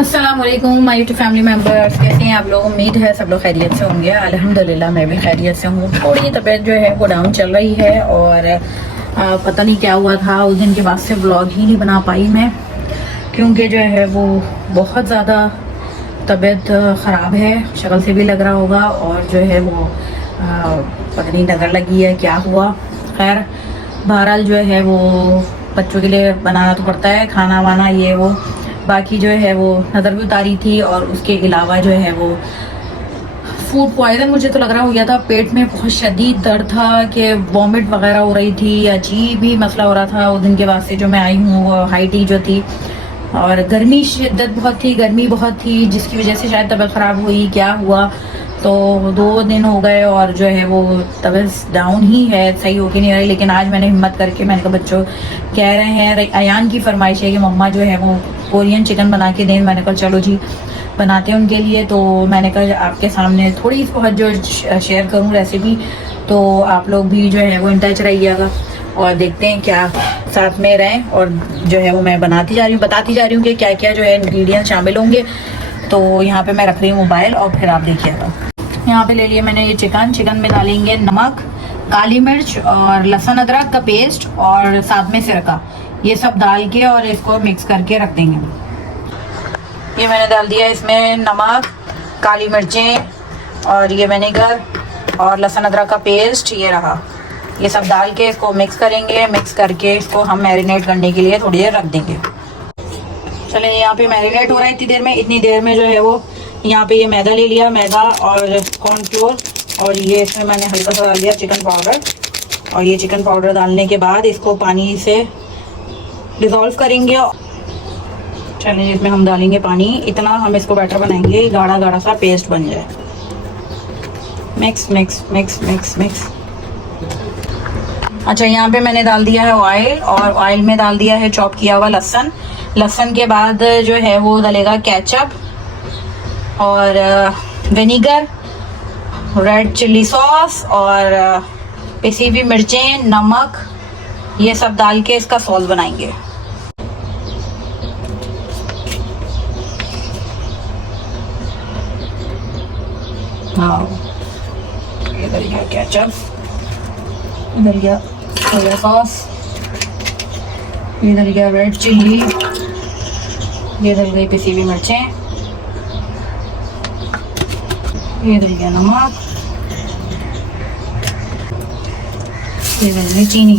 अस्सलाम वालेकुम my YouTube family members, कैसे हैं आप लोग। उम्मीद है सब लोग खैरियत से होंगे। अल्हम्दुलिल्लाह मैं भी खैरियत से हूँ। थोड़ी तबीयत जो है वो डाउन चल रही है और पता नहीं क्या हुआ था। उस दिन के बाद से व्लॉग ही नहीं बना पाई मैं, क्योंकि जो है वो बहुत ज़्यादा तबीयत ख़राब है। शक्ल से भी लग रहा होगा और जो है वो पता नहीं नज़र लगी है क्या हुआ। खैर बहरहाल जो है वो बच्चों के लिए बनाना तो पड़ता है खाना वाना ये वो। बाकी जो है वो नज़र भी उतारी थी और उसके अलावा जो है वो फूड पॉइजन मुझे तो लग रहा हो गया था। पेट में बहुत शदीद दर्द था कि वॉमिट वगैरह हो रही थी, अजीब ही मसला हो रहा था। उस दिन के बाद से जो मैं आई हूँ हाई टी जो थी और गर्मी शिद्दत बहुत थी, गर्मी बहुत थी, जिसकी वजह से शायद तबीयत ख़राब हुई क्या हुआ। तो 2 दिन हो गए और जो है वो तबीयत डाउन ही है, सही हो के नहीं रही। लेकिन आज मैंने हिम्मत करके मैंने कहा बच्चों कह रहे हैं, अयान की फरमाइश है कि मम्मा जो है वो कोरियन चिकन बना के दें। मैंने कहा चलो जी बनाते हैं उनके लिए। तो मैंने कहा आपके सामने थोड़ी बहुत जो शेयर करूँ रेसिपी, तो आप लोग भी जो है वो इन टच रहिएगा और देखते हैं क्या साथ में रहें। और जो है वो मैं बताती जा रही हूँ कि क्या क्या जो है इंग्रेडिएंट शामिल होंगे। तो यहाँ पे मैं रख रही हूँ मोबाइल और फिर आप देखिएगा। यहाँ पे ले लिया मैंने ये चिकन में डालेंगे नमक, काली मिर्च और लहसुन अदरक का पेस्ट और साथ में सिरका, ये सब डाल के और इसको मिक्स करके रख देंगे। ये मैंने डाल दिया इसमें नमक, काली मिर्चें और ये विनेगर और लहसुन अदरक का पेस्ट, ये रहा। ये सब डाल के इसको मिक्स करेंगे। मिक्स करके इसको हम मैरिनेट करने के लिए थोड़ी देर रख देंगे। चले यहाँ पे मैरिनेट हो रहा है इतनी देर में जो है वो यहाँ पे ये मैदा ले लिया, मैदा और कॉर्नफ्लोर, और ये इसमें मैंने हल्का सा डाल दिया चिकन पाउडर। और ये चिकन पाउडर डालने के बाद इसको पानी से डिज़ोल्व करेंगे। चलिए इसमें हम डालेंगे पानी, इतना हम इसको बैटर बनाएंगे गाढ़ा गाढ़ा सा पेस्ट बन जाए। Mix mix mix mix mix. अच्छा यहाँ पे मैंने डाल दिया है ऑयल और ऑयल में डाल दिया है चॉप किया हुआ लहसुन। लहसुन के बाद जो है वो डलेगा केचप और विनीगर, रेड चिल्ली सॉस और पिसी हुई मिर्चें, नमक, ये सब डाल के इसका सॉस बनाएंगे। हाँ इधर गया केचप, इधर गया सोया सॉस, इधर गया रेड चिल्ली, ये इधर गई पिसी हुई मिर्चें, ये इधर गया नमक, ये इधर गई चीनी।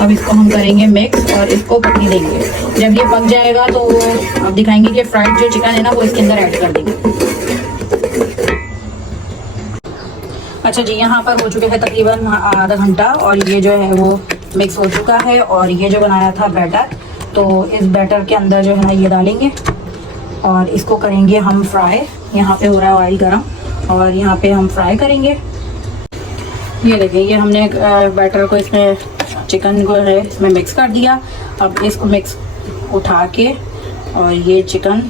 अब इसको हम करेंगे मिक्स और इसको पकने देंगे। जब ये पक जाएगा तो अब दिखाएंगे कि फ्राइड जो चिकन है ना वो इसके अंदर ऐड कर देंगे। अच्छा जी यहाँ पर हो चुके हैं तकरीबन आधा घंटा और ये जो है वो मिक्स हो चुका है। और ये जो बनाया था बैटर, तो इस बैटर के अंदर जो है ना ये डालेंगे और इसको करेंगे हम फ्राई। यहाँ पे हो रहा है ऑयल गरम और यहाँ पे हम फ्राई करेंगे। ये देखिए ये हमने बैटर को इसमें चिकन को है इसमें मिक्स कर दिया। अब इसको मिक्स उठा के और ये चिकन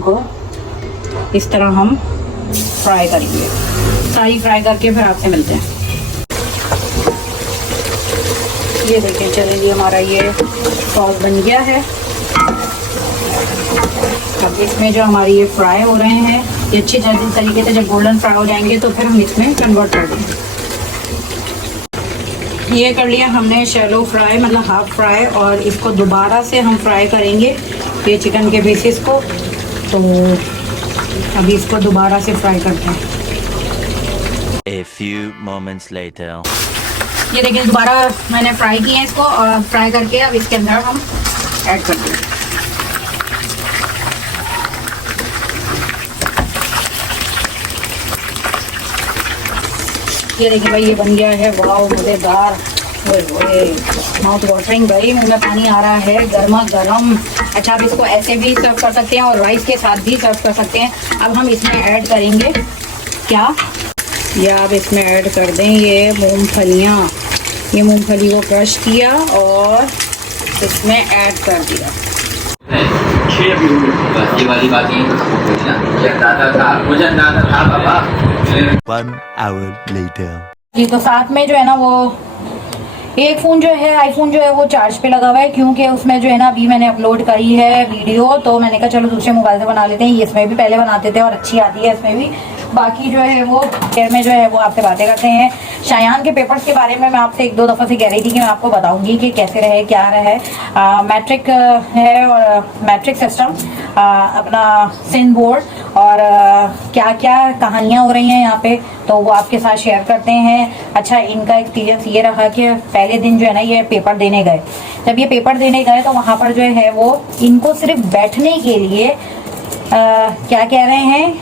को इस तरह हम फ्राई करेंगे। सारी फ्राई करके फिर आपसे मिलते हैं। ये देखिए चलिए हमारा ये सॉस बन गया है। अब इसमें जो हमारी ये फ्राई हो रहे हैं ये अच्छी तरीके से जब गोल्डन फ्राई हो जाएंगे तो फिर हम इसमें कन्वर्ट कर देंगे। ये कर लिया हमने शैलो फ्राई, मतलब हाफ फ्राई, और इसको दोबारा से हम फ्राई करेंगे ये चिकन के पीसेस को। तो अभी इसको दोबारा से फ्राई करते हैं। A few moments later. ये देखिए दोबारा मैंने फ्राई किए हैं इसको और फ्राई करके अब इसके अंदर हम ऐड कर देंगे। ये देखिए भाई ये बन गया है, वाह मज़ेदार, माउथ वाटरिंग भाई, मुँह में पानी आ रहा है, गर्मा गर्म। अच्छा आप इसको ऐसे भी सर्व कर सकते हैं और राइस के साथ भी सर्व कर सकते हैं। अब हम इसमें ऐड करेंगे क्या, ये आप इसमें ऐड कर दें ये मूंगफलियाँ। ये मूंगफली को क्रश किया और इसमें ऐड कर दिया। ये वाली बात यही तो ना, मुझे अंदाजा था बाबा। 1 hour later. जी तो साथ में जो है ना वो एक फ़ोन जो है आईफोन जो है वो चार्ज पे लगा हुआ है, क्योंकि उसमें जो है ना अभी मैंने अपलोड करी है वीडियो, तो मैंने कहा चलो दूसरे मोबाइल से बना लेते हैं। इसमें भी पहले बनाते थे और अच्छी आती है इसमें भी। बाकी जो है वो फिर में जो है वो आपसे बातें करते हैं। शायान के पेपर्स के बारे में मैं आपसे 1-2 दफ़ा से कह रही थी कि मैं आपको बताऊंगी कि कैसे रहे क्या रहे। मैट्रिक है और मैट्रिक सिस्टम अपना सिंध बोर्ड और क्या क्या कहानियाँ हो रही हैं यहाँ पे, तो वो आपके साथ शेयर करते हैं। अच्छा, इनका एक्सपीरियंस ये रहा कि पहले दिन जो है ना ये पेपर देने गए। जब ये पेपर देने गए तो वहाँ पर जो है वो इनको सिर्फ बैठने के लिए क्या कह रहे हैं,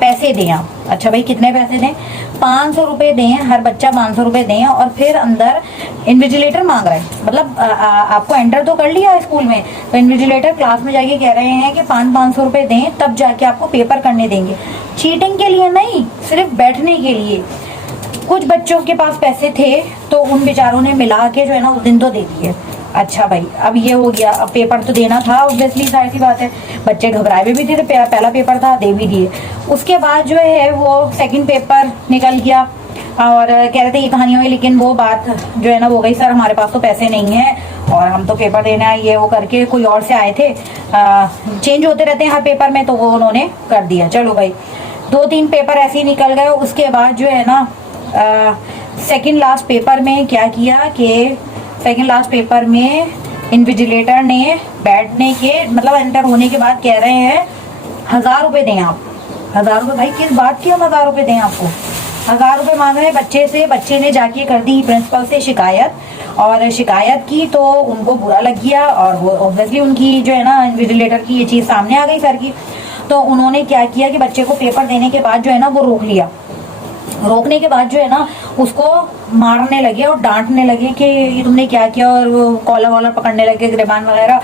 पैसे दें आप। अच्छा भाई कितने पैसे दें? 500 रुपये दें, हर बच्चा 500 रुपये दें। और फिर अंदर इन्विजिलेटर मांग रहा है, मतलब आपको एंटर तो कर लिया स्कूल में, तो इन्विजिलेटर क्लास में जाके कह रहे हैं कि 500 रुपये दें तब जाके आपको पेपर करने देंगे। चीटिंग के लिए नहीं, सिर्फ बैठने के लिए। कुछ बच्चों के पास पैसे थे तो उन बेचारों ने मिला के जो है ना उस दिन तो दे दिए। अच्छा भाई अब ये हो गया, अब पेपर तो देना था ऑब्वियसली, जाहिर सी बात है। बच्चे घबराए भी थे तो पहला पेपर था, दे भी दिए। उसके बाद जो है वो सेकंड पेपर निकल गया और कह रहे थे ये कहानी हुई, लेकिन वो बात जो है ना वो गई, सर हमारे पास तो पैसे नहीं है और हम तो पेपर देने आए, ये वो करके कोई और से आए थे। चेंज होते रहते हैं हर पेपर में, तो वो उन्होंने कर दिया। चलो भाई 2-3 पेपर ऐसे ही निकल गए। उसके बाद जो है ना सेकंड लास्ट पेपर में क्या किया कि सेकंड लास्ट पेपर में इन्विजिलेटर ने बैठने के मतलब एंटर होने के बाद कह रहे हैं 1000 रुपये दें आप। 1000 रुपये? भाई किस बात की हम 1000 रुपये दें आपको? 1000 रुपये मांग रहे हैं बच्चे से। बच्चे ने जाके कर दी प्रिंसिपल से शिकायत, और शिकायत की तो उनको बुरा लग गया और वो ऑब्वियसली उनकी जो है ना इन्विजिलेटर की ये चीज़ सामने आ गई सर की। तो उन्होंने क्या किया कि बच्चे को पेपर देने के बाद जो है ना वो रोक लिया। रोकने के बाद जो है ना उसको मारने लगे और डांटने लगे कि ये तुमने क्या किया, और वो कॉलर वॉलर पकड़ने लगे, गिरबान वगैरह।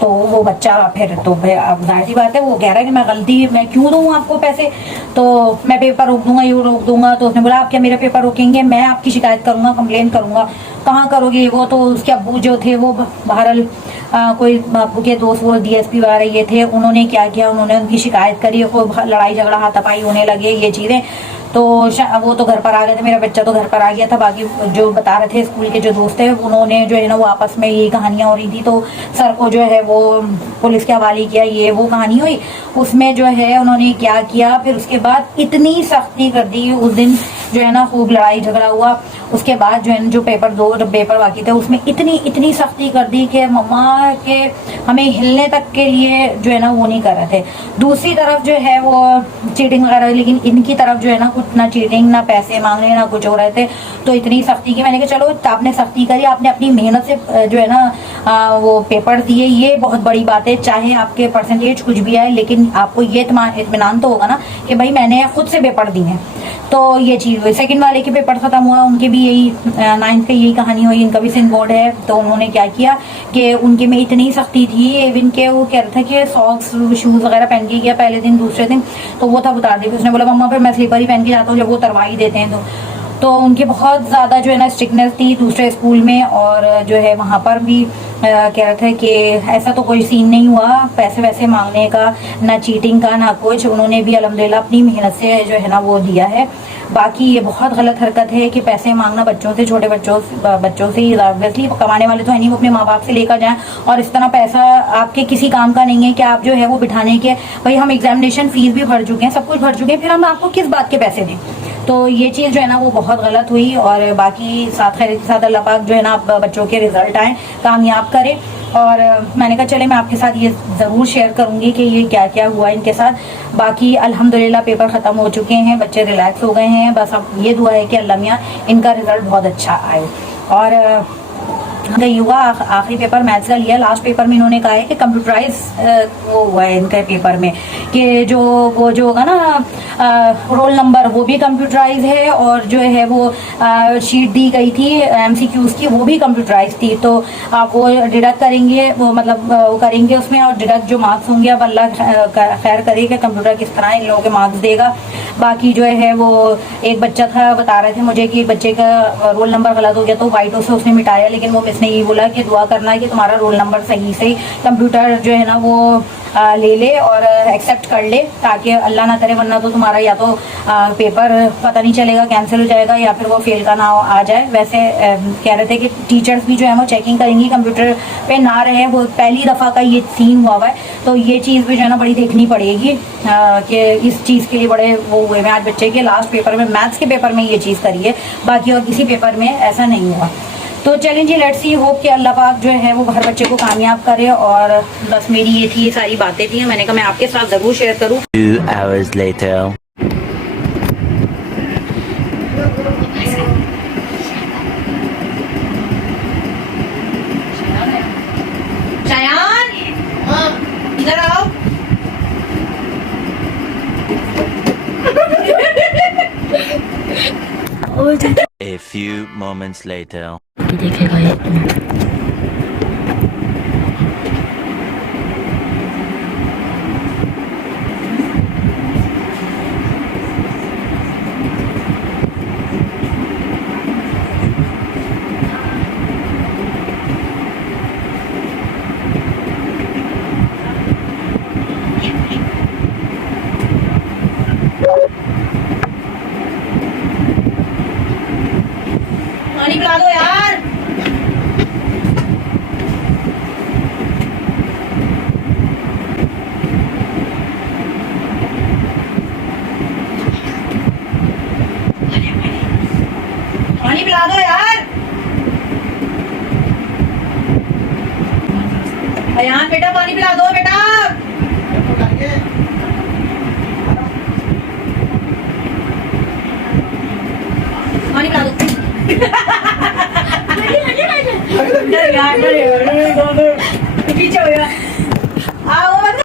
तो वो बच्चा फिर तो अब जाहिर सी बात है वो कह रहा है कि मैं क्यों दूँ आपको पैसे, तो मैं पेपर रोक दूंगा, यूँ रोक दूंगा। तो उसने बोला आप क्या मेरा पेपर रोकेंगे? मैं आपकी शिकायत करूंगा, कंप्लेन करूंगा। कहाँ करोगे? वो तो उसके अब्बू जो थे वो बहरहाल कोई अब्बू के दोस्त वो DSP वगैरह ये थे, उन्होंने क्या किया, उन्होंने उनकी शिकायत करी, लड़ाई झगड़ा हाथापाई होने लगे ये चीज़ें। तो वो तो घर पर आ गए थे, मेरा बच्चा तो घर पर आ गया था। बाकी जो बता रहे थे स्कूल के जो दोस्त थे उन्होंने जो है ना वो आपस में यही कहानियाँ हो रही थी, तो सर को जो है वो पुलिस के हवाले किया, ये वो कहानी हुई। उसमें जो है उन्होंने क्या किया, फिर उसके बाद इतनी सख्ती कर दी उस दिन जो है ना, खूब लड़ाई झगड़ा हुआ। उसके बाद जो है ना जो पेपर पेपर बाकी थे उसमें इतनी सख्ती कर दी कि मम्मा के हमें हिलने तक के लिए जो है ना वो नहीं कर रहे थे। दूसरी तरफ जो है वो चीटिंग वगैरह, लेकिन इनकी तरफ जो है ना कुछ ना चीटिंग ना पैसे मांगने ना कुछ हो रहे थे। तो इतनी सख्ती की, मैंने कहा चलो आपने सख्ती करी, आपने अपनी मेहनत से जो है ना वो पेपर दिए, ये बहुत बड़ी बात है। चाहे आपके परसेंटेज कुछ भी आए, लेकिन आपको ये इत्मीनान तो होगा ना कि भाई मैंने खुद से पेपर दिए हैं। तो ये चीज़ हुई। सेकंड वाले के पेपर खत्म हुआ, उनके भी यही 9th की यही कहानी हुई। इनका भी सिंध बोर्ड है, तो उन्होंने क्या किया कि उनके में इतनी सख्ती थी, इवन के वो कह रहे थे कि सॉक्स शूज़ वगैरह पहन के गया पहले दिन, दूसरे दिन तो वो था उतार दी। उसने बोला मम्मा फिर मैं स्लीपर ही पहन के जाता हूँ, जब वो उतरवा ही देते हैं तो उनकी बहुत ज़्यादा जो है ना स्ट्रिक्टनेस थी दूसरे स्कूल में। और जो है वहाँ पर भी कह रहे थे कि ऐसा तो कोई सीन नहीं हुआ पैसे वैसे मांगने का, ना चीटिंग का ना कुछ। उन्होंने भी अल्हम्दुलिल्लाह अपनी मेहनत से जो है ना वो दिया है। बाकी ये बहुत गलत हरकत है कि पैसे मांगना बच्चों से, छोटे बच्चों से ही। ऑब्वियसली कमाने वाले तो है नहीं, वो अपने माँ बाप से लेकर जाएं, और इस तरह पैसा आपके किसी काम का नहीं है कि आप जो है वो बिठाने के, भाई हम एग्जामिनेशन फीस भी भर चुके हैं, सब कुछ भर चुके हैं, फिर हम आपको किस बात के पैसे दें। तो ये चीज़ जो है ना वो बहुत गलत हुई। और बाकी साथ खैर के साथ अल्लाह पाक जो है ना बच्चों के रिजल्ट आए, कामयाब करे। और मैंने कहा चले मैं आपके साथ ये ज़रूर शेयर करूँगी कि ये क्या क्या हुआ इनके साथ। बाकी अल्हम्दुलिल्लाह पेपर ख़त्म हो चुके हैं, बच्चे रिलैक्स हो गए हैं। बस अब ये दुआ है कि अल्लाह मियाँ इनका रिज़ल्ट बहुत अच्छा आए। और युवा आखिरी पेपर मैथ्स का लिया, लास्ट पेपर में इन्होंने कहा है कि कंप्यूटराइज वो हुआ है इनके पेपर में कि जो होगा ना रोल नंबर वो भी कंप्यूटराइज है, और जो है वो शीट दी गई थी MCQs की वो भी कंप्यूटराइज थी। तो आप वो डिडक्ट करेंगे, वो मतलब वो करेंगे उसमें, और डिडक्ट जो मार्क्स होंगे अब अल्लाह खैर करे कि कंप्यूटर किस तरह इन लोगों के मार्क्स देगा। बाकी जो है वो एक बच्चा था, बता रहे थे मुझे कि एक बच्चे का रोल नंबर गलत हो गया तो वाइटों से उसने मिटाया, लेकिन वो इसने ये बोला कि दुआ करना है कि तुम्हारा रोल नंबर सही से कंप्यूटर जो है ना वो ले ले और एक्सेप्ट कर ले, ताकि अल्लाह ना करे वरना तो तुम्हारा या तो पेपर पता नहीं चलेगा, कैंसिल हो जाएगा, या फिर वो फेल का ना आ जाए। वैसे कह रहे थे कि टीचर्स भी जो है वो चेकिंग करेंगी, कंप्यूटर पे ना रहे, वो पहली दफ़ा का ये सीन हुआ है, तो ये चीज़ भी जो है ना बड़ी देखनी पड़ेगी कि इस चीज़ के लिए बड़े वो हुए हैं। आज बच्चे के लास्ट पेपर में, मैथ्स के पेपर में ये चीज़ करी है, बाकी और किसी पेपर में ऐसा नहीं हुआ। तो चलें जी, लेट्स सी, होप कि अल्लाह पाक जो है वो हर बच्चे को कामयाब करे। और बस मेरी ये थी, ये सारी बातें थी, मैंने कहा मैं आपके साथ ज़रूर शेयर करूँ। 2 hours later. शायान, इधर आओ। A few moments later. देखेगा ये। पानी पिला दो यार। पानी पिला दो यार। अयान बेटा पानी पिला दो बेटा। पानी पिला दो। पीछे हो गया। आओ मत।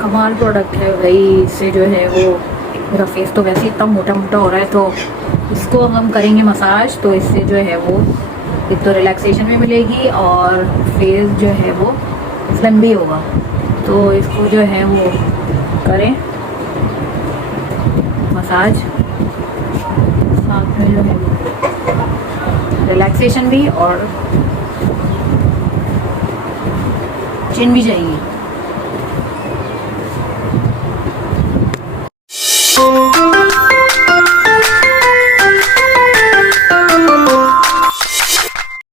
कमाल प्रोडक्ट है भाई, इससे जो है वो मेरा फेस तो वैसे इतना मोटा मोटा हो रहा है, तो इसको हम करेंगे मसाज, तो इससे जो है वो एक तो रिलैक्सेशन भी मिलेगी और फेस जो है वो स्लिम भी होगा। तो इसको जो है वो करें मसाज, साथ में जो है रिलैक्सेशन भी और चिन भी चाहिए।